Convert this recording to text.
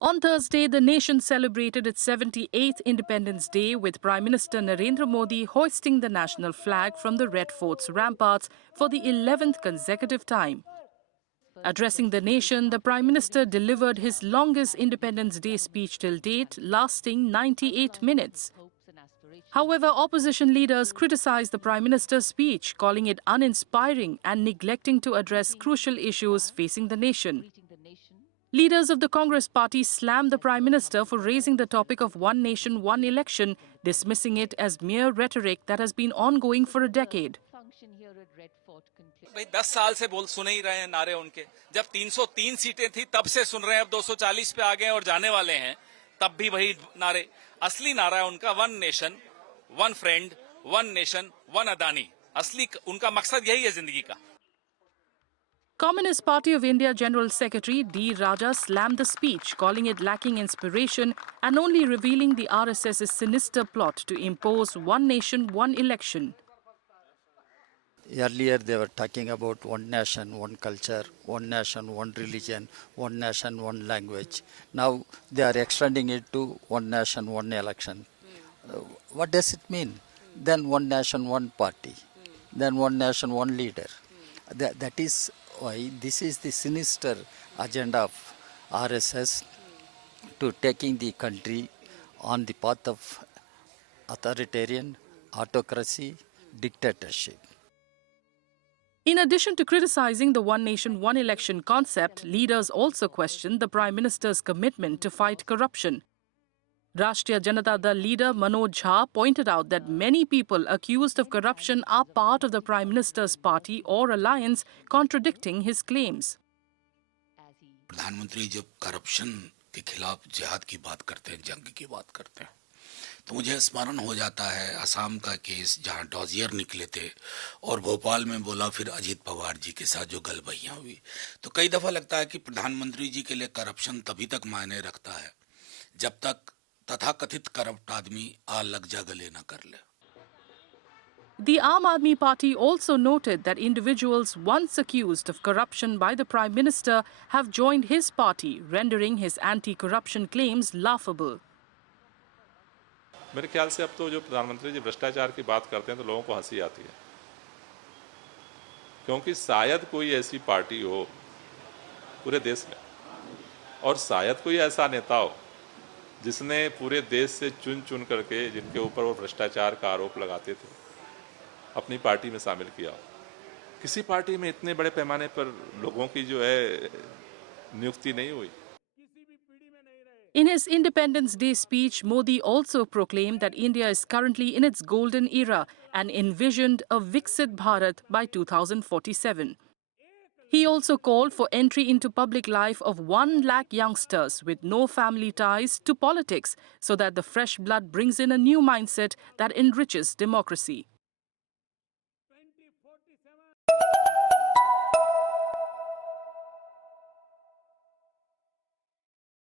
On Thursday, the nation celebrated its 78th Independence Day with Prime Minister Narendra Modi hoisting the national flag from the Red Fort's ramparts for the 11th consecutive time. Addressing the nation, the Prime Minister delivered his longest Independence Day speech till date, lasting 98 minutes. However, opposition leaders criticized the Prime Minister's speech, calling it uninspiring and neglecting to address crucial issues facing the nation. Leaders of the Congress party slammed the Prime Minister for raising the topic of one nation, one election, dismissing it as mere rhetoric that has been ongoing for a decade. भाई 10 साल से सुने ही रहे हैं नारे उनके। जब 303 सीटें थी तब से सुन रहे हैं, अब 240 पे आ गए और जाने वाले हैं, तब भी वही नारे। असली नारा है उनका one nation, one friend, one nation, one Adani. असली उनका मकसद यही है जिंदगी का। Communist Party of India General Secretary D. Raja slammed the speech, calling it lacking inspiration and only revealing the RSS's sinister plot to impose one nation, one election. Earlier they were talking about one nation, one culture, one nation, one religion, one nation, one language. Now they are extending it to one nation, one election. What does it mean? Then one nation, one party. Then one nation, one leader. That is why this is the sinister agenda of RSS to taking the country on the path of authoritarian, autocracy, dictatorship. In addition to criticizing the one nation, one election concept, leaders also questioned the Prime Minister's commitment to fight corruption. Rashtriya Janata Dal leader Manoj Jha pointed out that many people accused of corruption are part of the Prime Minister's party or alliance, contradicting his claims. प्रधानमंत्री जब corruption के खिलाफ जिहाद की बात करते हैं, जंग की बात करते हैं, तो मुझे स्मरण हो जाता है असम का केस जहां डॉजियर निकले थे और भोपाल में बोला फिर अजीत पवार जी के साथ जो गलबहियां हुई। तो कई दफा लगता है कि प्रधानमंत्री जी के लिए करप्शन तभी तक मायने रखता है जब तक तथाकथित करप्ट आदमी आ लग जा गले न कर ले। The Aam Aadmi Party also noted that individuals once accused of corruption by the Prime Minister have joined his party, rendering his anti-corruption claims laughable. मेरे ख्याल से अब तो जो प्रधानमंत्री जी भ्रष्टाचार की बात करते हैं तो लोगों को हंसी आती है, क्योंकि शायद कोई ऐसी पार्टी हो पूरे देश में और शायद कोई ऐसा नेता हो जिसने पूरे देश से चुन चुन करके जिनके ऊपर वो भ्रष्टाचार का आरोप लगाते थे अपनी पार्टी में शामिल किया हो। किसी पार्टी में इतने बड़े पैमाने पर लोगों की जो है नियुक्ति नहीं हुई। In his Independence Day speech, Modi also proclaimed that India is currently in its golden era and envisioned a Viksit Bharat by 2047. He also called for entry into public life of 1 lakh youngsters with no family ties to politics so that the fresh blood brings in a new mindset that enriches democracy.